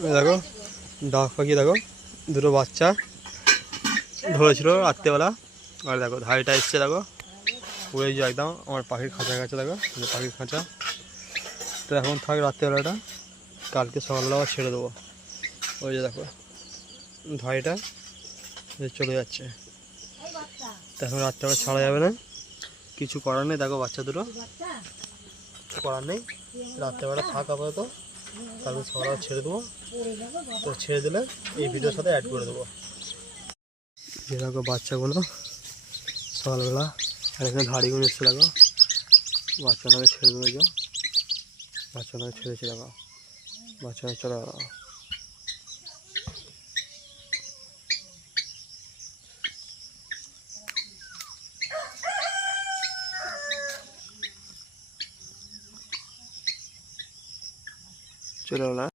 দেখো ডাক পাখি, দেখো দুটো বাচ্চা ধরেছিল রাত্রেবেলা। আর দেখো ধাড়িটা এসছে, দেখো উড়ে যে একদম আমার পাখির খাঁচা কাছে, দেখো পাখির খাঁচা। তো এখন থাক রাত্রেবেলাটা, কালকে সকালবেলা আবার ছেড়ে দেবো। ওই যে দেখো ধাড়িটা চলে যাচ্ছে, তো এখন রাত্রেবেলা ছাড়া যাবে না, কিছু করার নেই। দেখো বাচ্চা দুটো, করার নেই, রাত্রেবেলা থাক আপাতত, কালকে সকালবেলা ছেড়ে দেবো। তো ছেড়ে দিলে এই ভিডিওর সাথে অ্যাড করে দেবো। যে দেখো বাচ্চাগুলো সকালবেলা, আর এখানে ধাড়িগুলো এসছে, দেখো বাচ্চাটাকে ছেড়ে দেবে, যাও বাচ্চাটাকে ছেড়েছে, দেখো বাচ্চাটা চলে গেল। চলে গেল।